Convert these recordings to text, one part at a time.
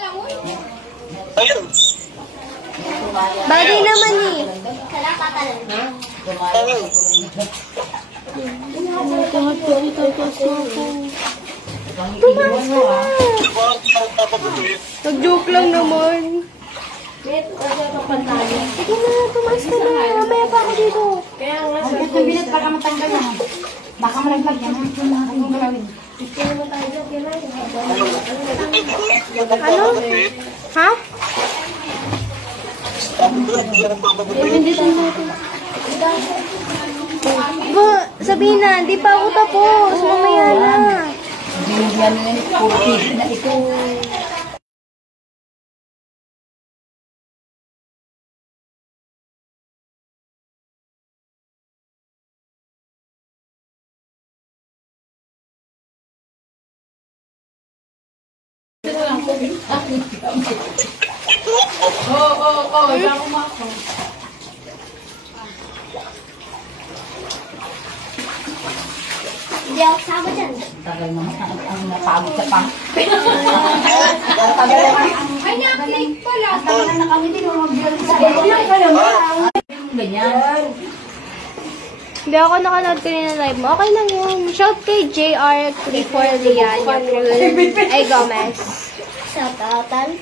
Ayun. Bagay naman eh. Tumaas ka na. Nag-joke lang naman. Sige na, tumaas ka na. Mamaya pa ako dito. Ito bilat baka matanggal na. Baka malaglag yan. Anong gawin? Ano? Ha? Sabihin na, di pa ako tapos. Mamaya na. Binigyan na na ito. Oo, diyan kumako. Hindi ako sama dyan. Tagal naman ang napagod sa pang. Ay, na-click pala. Tagal na kami din. Ganyan. Hindi ako nakanood kanina live mo. Okay lang yan. Shout kay JR Clifford Lianya ay Gomez. Shout outan.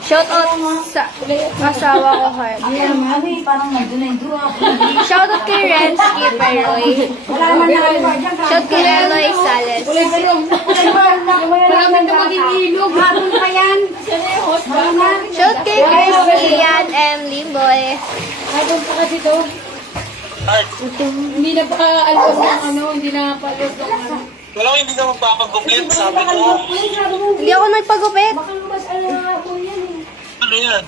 Shout out sa asawa ko, Heart. Parang nandun na yung druwa. Shout out kay Rensky Peroy. Shout kay Leloy Sales. Wala man na maging ilog. Hapon pa yan. Shout kay Christian M. Limboy. Hapon pa kasi to. Hindi na pa alam ng ano, hindi na pa alam ng ano. Wala, hindi ka magpapagupit, sabi ko. Hindi ako nagpagupit. Ano yan?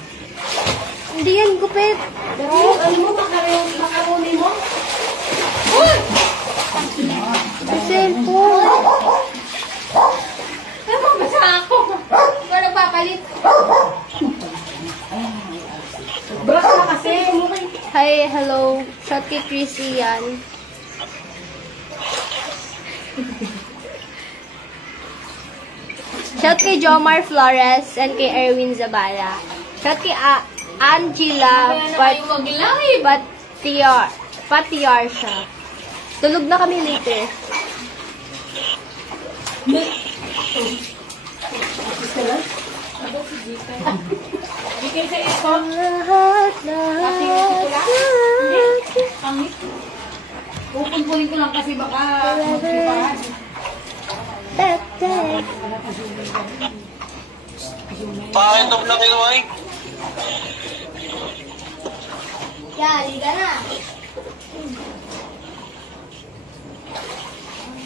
Hindi yan gupit. Ano mo, makaroni mo? Sa cellphone. Ano, basa ako. Ikaw nagpapalit. Brush na kasi. Hi, hello. Shout kay Chrissy yan. Shout kay Jomar Flores and kay Erwin Zabala. Shout kay Angela Patiarsha. Tulog na kami later. Pupunpunin ko lang kasi baka magsipahan. Pakitog na kayo, ay. Liga na.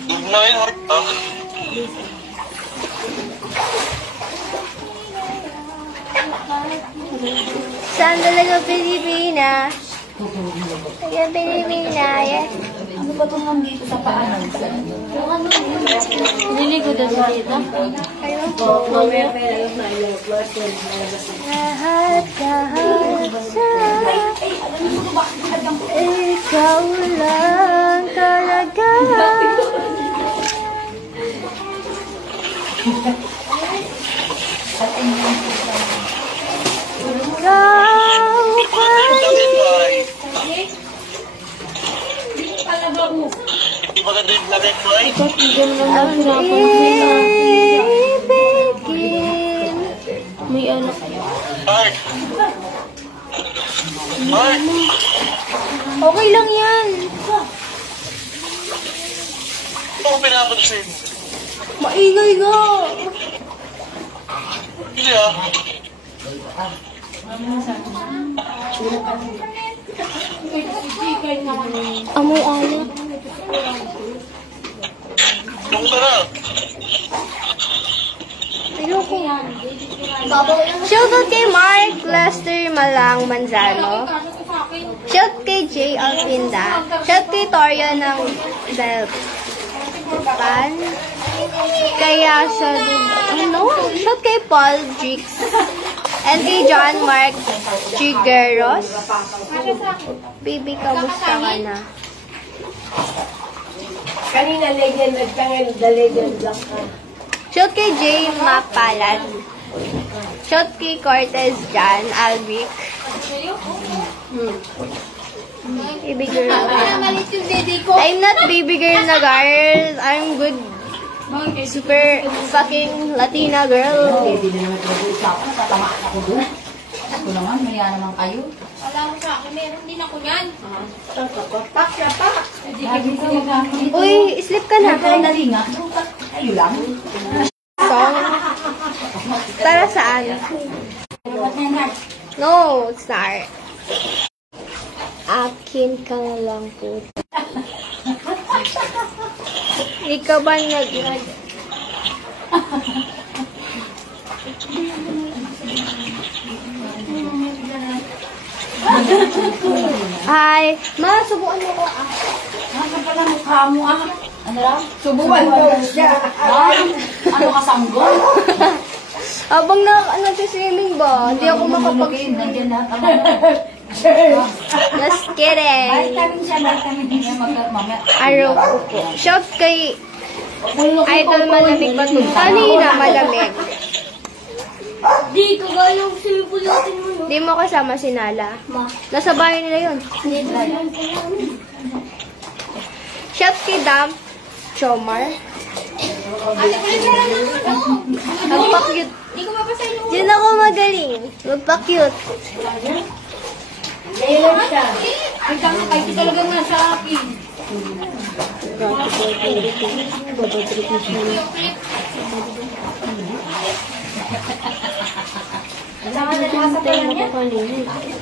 Dug na yun, ha? Saan talaga Pilipinas? Ayan, Pilipinas. Ano ba itong nandito sa paan? Niligo doon sa dito? Lahat sa ikaw lang talaga. Hindi maganda yung lagay ko, ay. Ibigin. May ano. Heart. Heart. Okay lang yan. Ano ko pinapansin? Maingay nga. Hindi, ah. Amoy alat. Yung tara. Ayoko. Shoutout kay Mark Lester Malang Manzano. Shout kay Jay Alpinda. Shout kay Toria ng Delpan. Kaya siya, ano? Shout kay Paul Jix. And kay John Mark Chigueros. Baby, kamusta ka na? Kanina legend at ngayon the legend lang ka. Shout kay Jay Mapalan. Shout kay Cortez Jan Albic. Baby girl. I'm not baby girl na girl. I'm good. Super fucking Latina girl. Hindi na naman pinag-uusapan. Tatamaan ako doon. Ako naman, maya naman kayo. Wala ko sa akin, meron din ako yan. Lagi ko yung Uy, sleep ka na. dali nga. Kayo lang. Song. Para saan? No, start. Akin ka na lang po. Hindi ka ba Hi. Ma, subuan mo ko Ano pala mukha mo Ano lang? Subukan mo siya. Ano ka sanggol? Habang nag-swimming ba? Hindi ako makapag-swimming. Nandiyan na. Just kidding. Vitamin siya, vitamin niya. Mamaya. Araw ko po. Shout kay Idol Malamig Batong. Kanina malamig. Di ko gano'ng sinipulutin mo. Di mo kasama si Nala. Nasa bahay nila yun. Shout kay Dam Chomar. Magpa-cute. Di ko mapasayin mo. Diyan ako magaling. Magpa-cute. Ay, kami talaga nasa akin.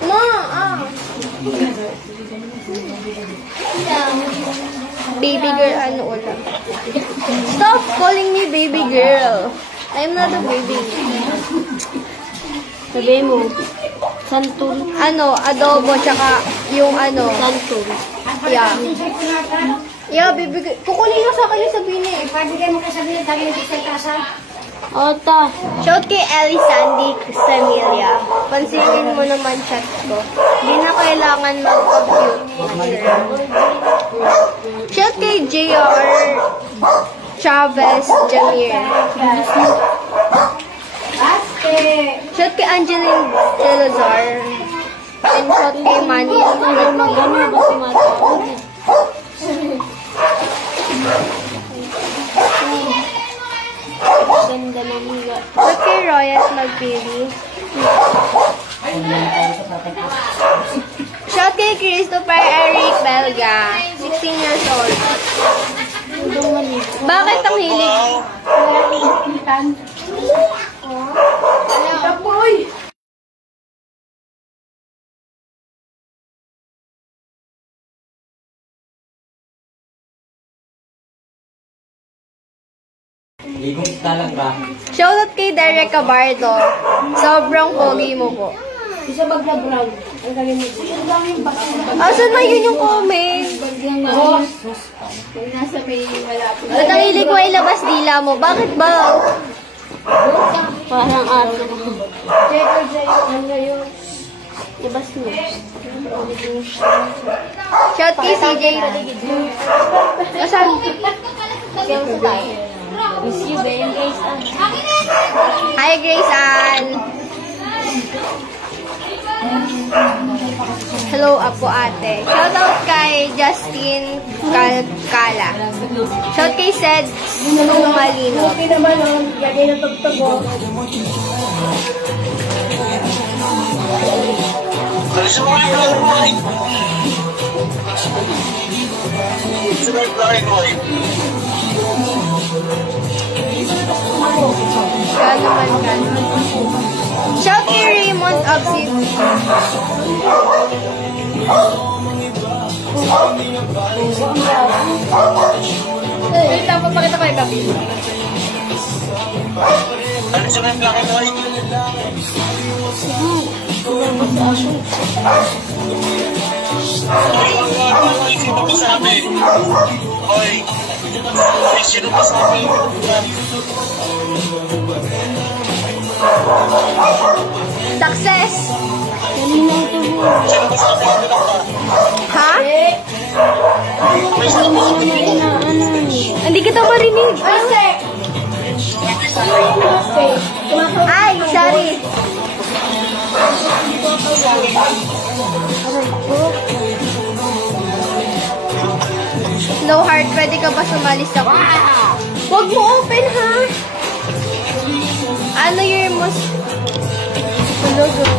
Ma, Baby girl, ano ulam? Stop calling me baby girl. I'm not a baby. Sabi mo, santol. Ano, adobo, tsaka yung ano. Santol. Yeah. Yeah, baby girl. Kukunin mo sa akin yung sabihin niya eh. Pwede kayo makasabihin, tayo sa kasa. Ota. Shout kay Ellie Sandy Samilia. Pansinin mo naman chat ko. Hindi na kailangan mag-compute. Shout kay JR Chavez Jamir. Shout kay Angeline Delazar. And shout kay Manny. Magano ba si Mata? Ganda ng hila. Shout kay Royas Magpili. Shout kay Christopher Eric Belga. 16 years old. Bakit ang hilig? Ligong talang ba? Shoutout kay Derek Cabardo. Sobrang pogi mo po. Isa bagla brown. Ang galing mo. Asan na yun yung comment? Nasa may malapit. Ba't ang hilig mo ilabas dila mo? Bakit ba? Parang aso. Labas mo. Shout kay CJ. Asan? Miss you, Ben. Hi, Grace Ann. Hello, Apo Ate. Shoutout kay Justin Calcala. Shout kay Sed Sumalino. Okay naman, lagay na tugtog mo. Alisin mo yung black and white. Alisin mo yung black and white. Shout kay Raymond Obsid. Wait lang, papakita ko yung gabi. Alisin mo yung black and white. Ay, sino pa sabi? Ay, sino pa sabi? Success! Sino pa sabi? Ha? May sino pa sabi? Hindi kita marinig. May Snow Heart, pwede ka ba sumali sa Huwag mo open, ha? Ano yung mas... Ano yun?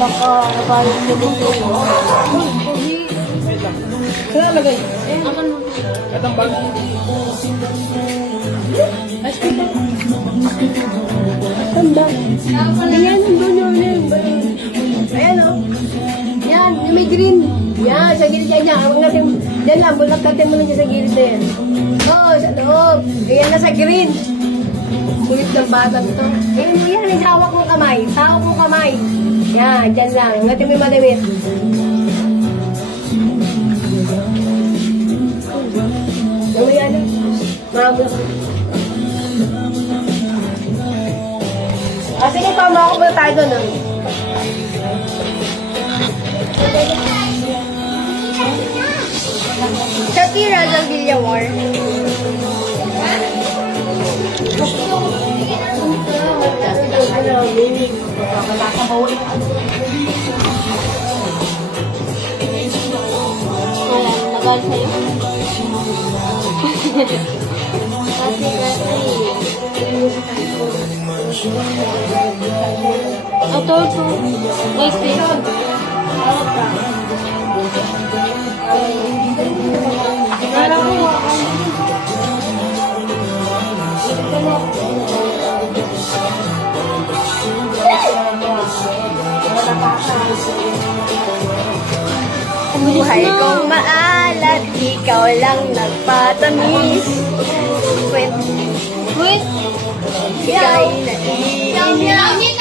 Nakalit ko dito. Kaya lagay. Katang bag. Ayan, doon yun. Ayan, o. Yan, yung may green. Yan, sa gilid yan. Ang natin, yan lang, bulat natin mo lang dyan sa gilid na yan. Oo, sa loob. Ayan na sa green. Kulit ng bata ito. Ayan mo yan, hawak mo kamay. Hawak mo kamay. Yan, dyan lang. Ang natin may madamit. Yung yan, mabot. Sige, pamako muna tayo doon. Shakira del Villamor. Nagalit sa'yo? Ito. Next day. Buhay kong maalat, ikaw lang nagpatamis. Wait. Ika'y naiinig.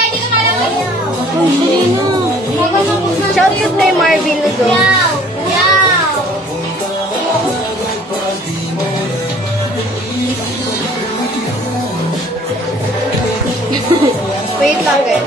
Shout out kay Marvin Lugo. Wait lang guys.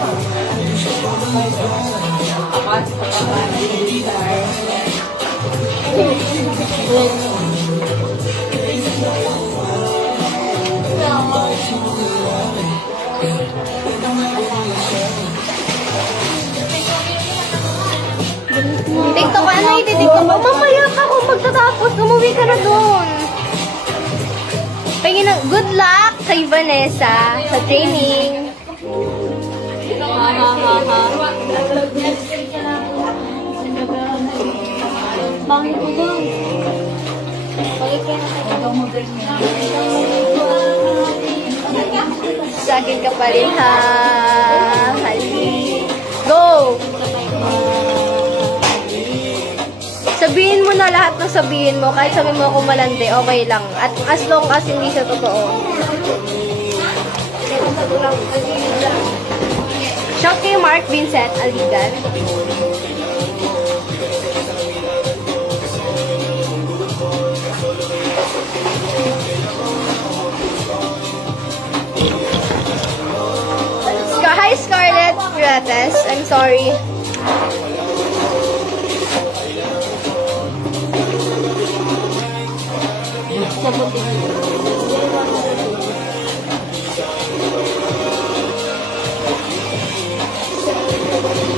TikTok, ano yung TikTok? Mamaya ka kung magtatapos, umuwi ka na doon. Good luck kay Vanessa sa training. Bangin ko doon. Sa akin ka pa rin, ha? Hali. Go! Sabihin mo na lahat ng sabihin mo. Kahit sabihin mo kung malandi, okay lang. At as long as hindi siya totoo. Shout kay Mark Vincent Aligan. Hi Scarlett Grates. I'm sorry.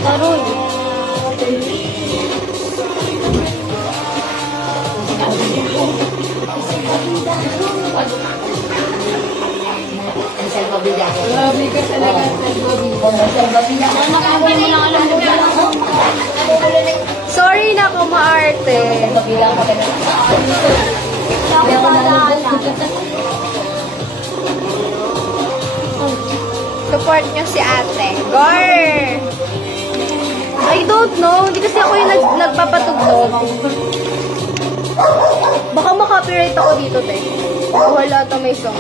Taroy. Grabe ka talaga, Sorry na kung maarte. Support nyo si ate. Gar! I don't know. Hindi kasi ako yung nagpapatugtog. Baka makopyright ako dito, te. Wala ito may song.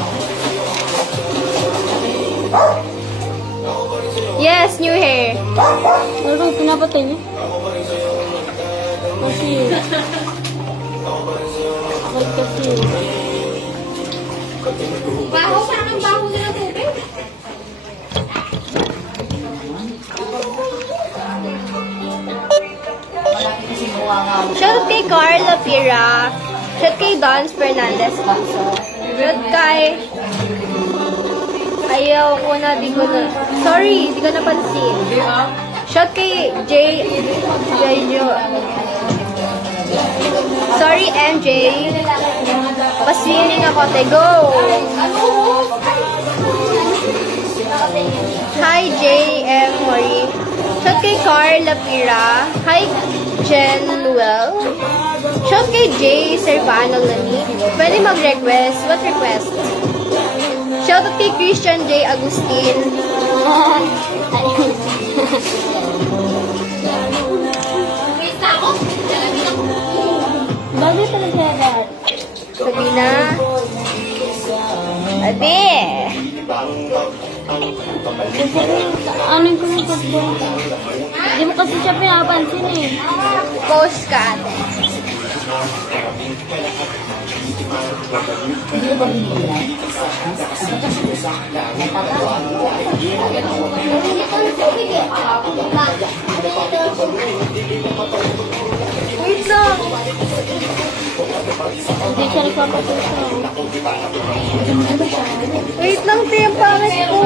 Yes, new hair. Ano pinapatay niyo? Kasi... Kasi... Baho? Parang ang baho nila tubig. Shout kay Carla Pira. Shout kay Dons Fernandez. Shout kay... Ayaw ko na, di ko na... Sorry, di ko napansin. Shout kay J. Sorry, MJ. Paswimming ako, te. Go! Hi, JM Mori. Shout kay Carla Pira. Hi, Jen Luel. Shout kay J. Servano Lani. Pwede mag-request. What request? Shout out kay Christian J. Agustin. Bakit talaga dad? Sabina. Ade. Ano yung kumipag mo? Hindi mo kasi siya pinapansin eh. Post ka, ate. Hindi ko ba binilan? Wait lang. Hindi siya nagpapatusa. Wait lang, te. Ang pangit ko.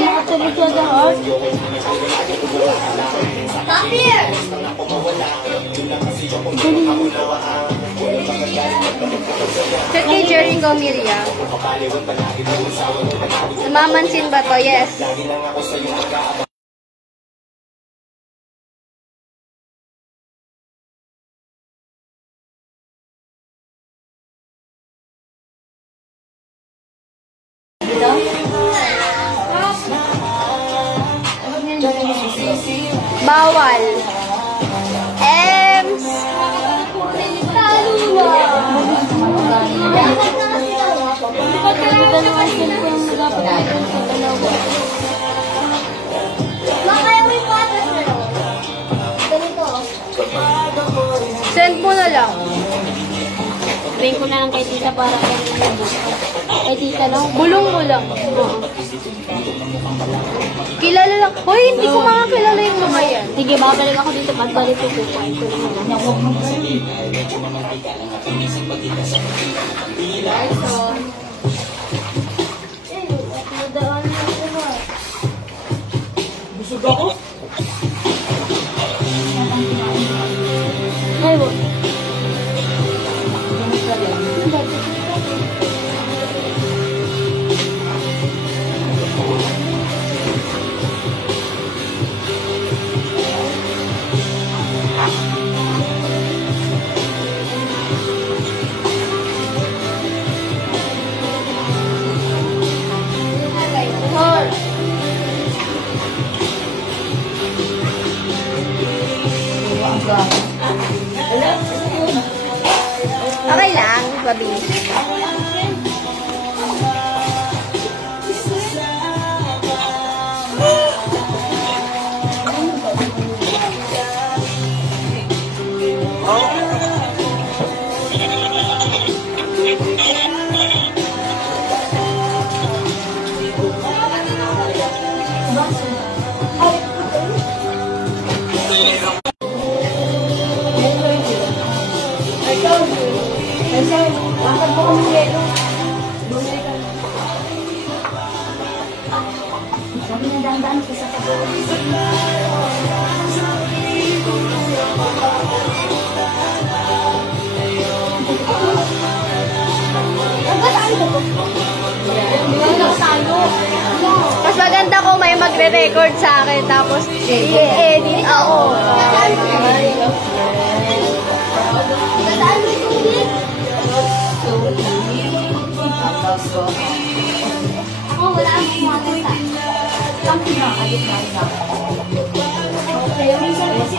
Nakatulog siya sa heart. Come here. Shout kay Jerry Gomiria. Namamansin ba to? Yes. Bawal. Ems. Send mo na lang. Sabihin ko na lang kay tita para kay tita lang. Bulong mo lang. Kilala lang. Hoy, hindi ko makakilala yung mga yan. Sige, babalik ako dito. Pagbalik ko kukuhain ko lang. Busog ako? Ay, wag. Okay lang, babi. Sabi na daan-daan ko sa tabi. Mas maganda ko may magre-record sa akin tapos i-edit ako. Wala akong matata. Kampi na, ayun na. Kaya minsan kasi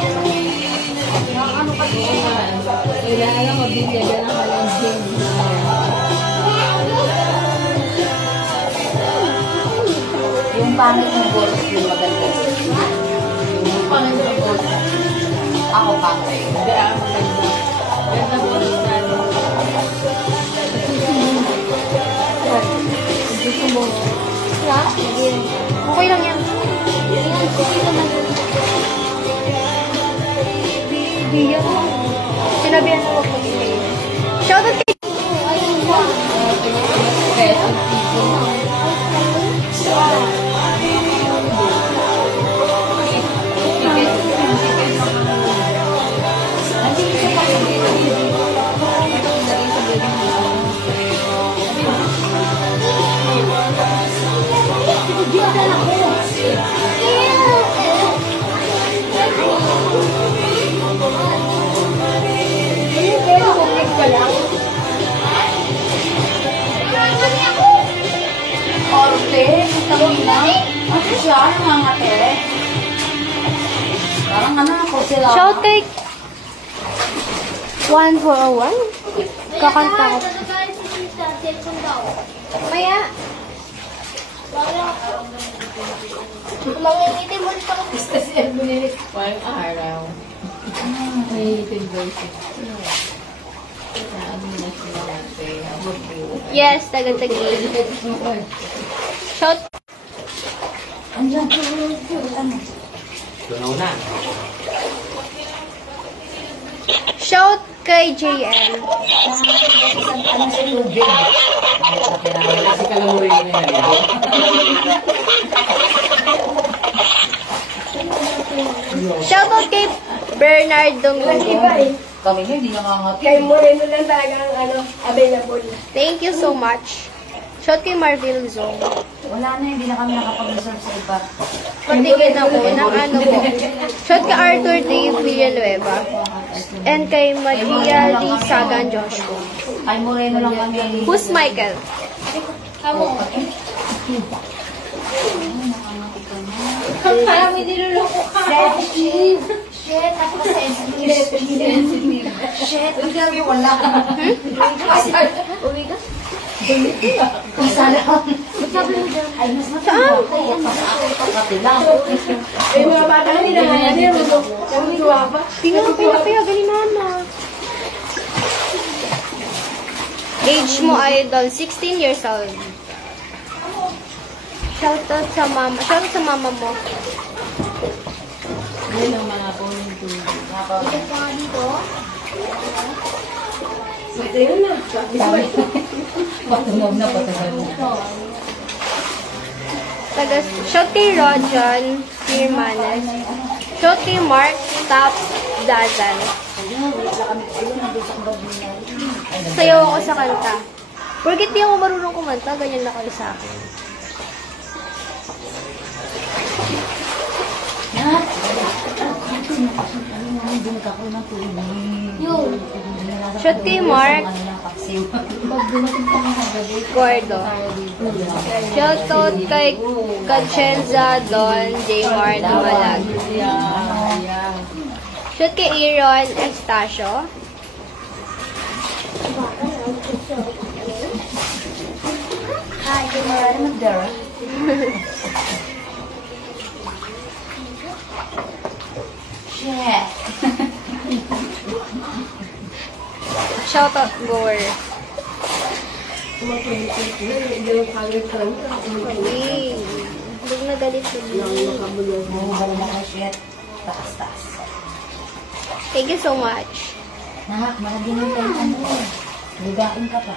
ano pa doon? Kailangan mabigyan na ng kalansin. Yung pangit ng bolos yung maganda. Yung pangit ng bolos. Ako pangit. Hindi ako maganda. Ganda bolos na. Gusto mo. Okay lang yan. Sinabihan mo ako. Shoutout kay Ano siya? Nangangate? Parang ano ako sila. Shout kay 1401. Kakanta ko. Maya. Mangingitin mo ulit ako. Parang araw. May voices. Yes, taga-tagil. Shout. Andiyan. Tunaw na. Shout kay JM. Ano sa tubig? Kasi kalamurin na yan. Shoutout kay Bernard Domingo. Kami hindi nakangati. Kay Moreno lang talaga ang available. Thank you so much. Shout kay Marvin Zong. Wala na, hindi na kami nakapag-reserve sa iba. Patingin ako ng ano po. Shout kay Arthur Dave Villanueva. And kay Maria Lee Sagan Joshua. Ay, Moreno lang kami. Who's Michael? Parang may niluloko ka. Sensitive. Shit, ako pa sensitive. Shit. Ang sabi, wala. Uwi ka? Kasala. Magsabi mo dyan. Ay, mas Saan? Pagkati lang. Ay, mga bata na nila. Ano yung mga pa? Pinapaya, galing mama. Age mo, idol, 16 years old. Shoutout sa mama. Shoutout sa mama mo. Yun ang mga punin ko. Ito yun na. Patunog na, patunog na. Shout kay Rojan Firmanes. Shout kay Mark Tap Dazan. Sayaw ako sa kanta. Porkit di ako marunong kumanta, ganyan na kayo sa akin. Shout kay Mark Gordo. Shoutout kay Kachenza Don J. Mart Malag. Shout kay Aaron Estacio. Hi, good morning, Dara. Shit. Shoutout Gore. Hey, huwag na galit na Bumubal na ka, shit. Taas-taas. Thank you so much. Nak, malagyan yung tayo ano. Lugain ka pa.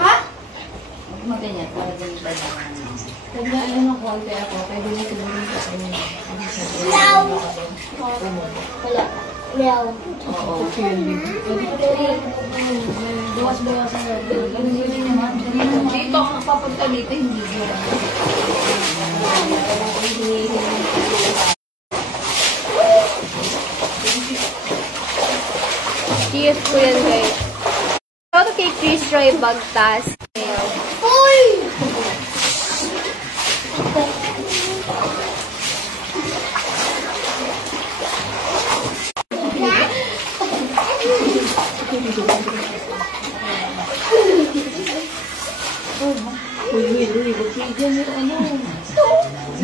Ha? Huwag maganyan, malagyan yung tayo. Nagdaan ng konti ako. Pwede na siguro sa kanya. Meow. Wala. Meow. Oo. Buwas-buwasan na. Ganun naman. Dito ako papunta dito, hindi dito. Cheers po yan, guys. Shoutout kay Chris Roy Bagtas. Uy!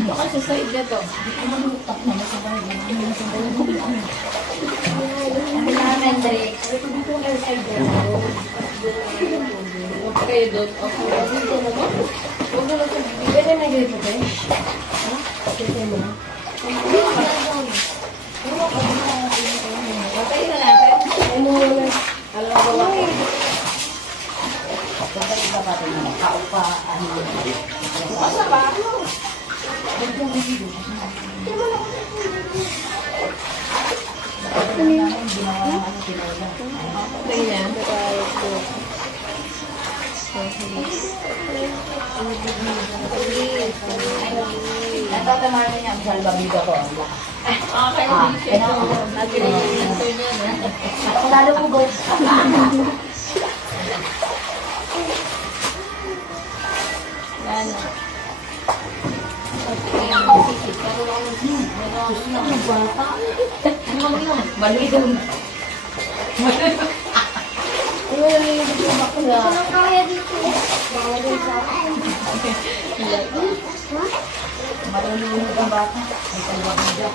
Baka sa side na to. Kailangan, Drake. Okay, doon. Pwede na ganito, guys. Ha? Pwede mo. Patay na natin. Ano mo na? Alam mo ba? Patay ba pa rin naman? Kaupa. Asa ba? Ganyan. Natatamari niya ang salbabiga ko. Okay, Lalo ko guys. Ano? bata. Ano mo yun? Malidong. Ano yung nililito ba ko na? Ano kaya dito? Baka din sa akin. Malulunod ang bata. May kalbang dyan.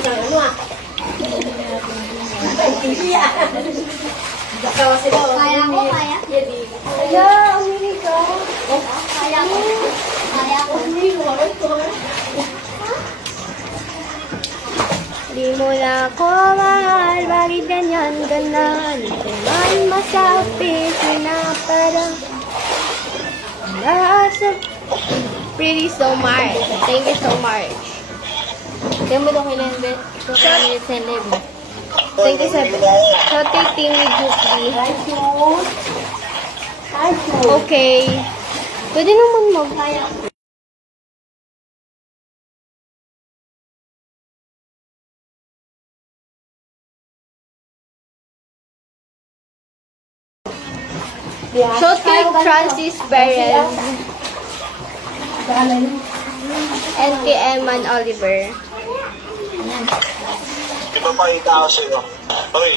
Ano ah? Kaya ko, kaya. Kaya, umili ka. Kaya ko. Kaya ko. Umili ko. Di mo na ako mahal, bakit ganyan ka na? Di ko man masabi, parang nasa pretty so much. Thank you so much. Kaya mo daw kailan ba? Ito ka minutes and live mo. Thank you so much. Shot kay Timmy Juki. Okay. Pwede naman mag-kaya. Shot kay Francis Perez. And kay Eman Oliver. Ipapakita ako sa'yo. Hoy.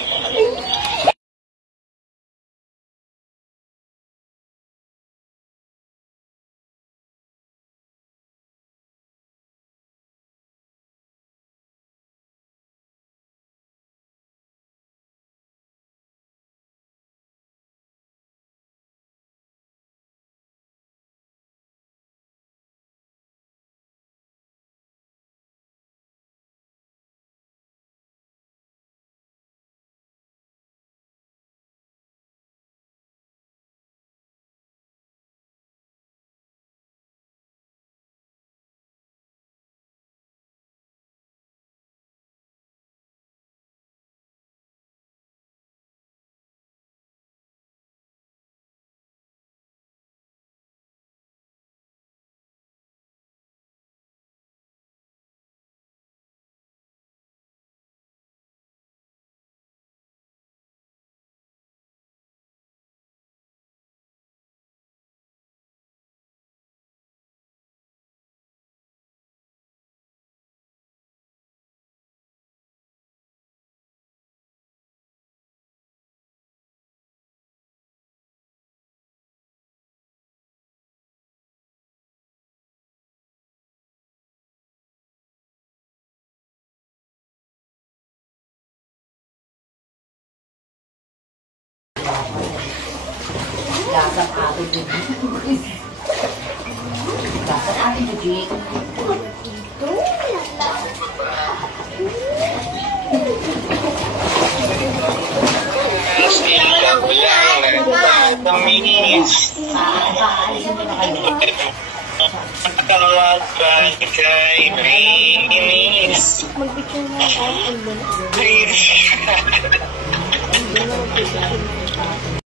Lasang ate Judy. Lasang ate Judy. Tawag ba kay Rinis? Mag-picture mo ako.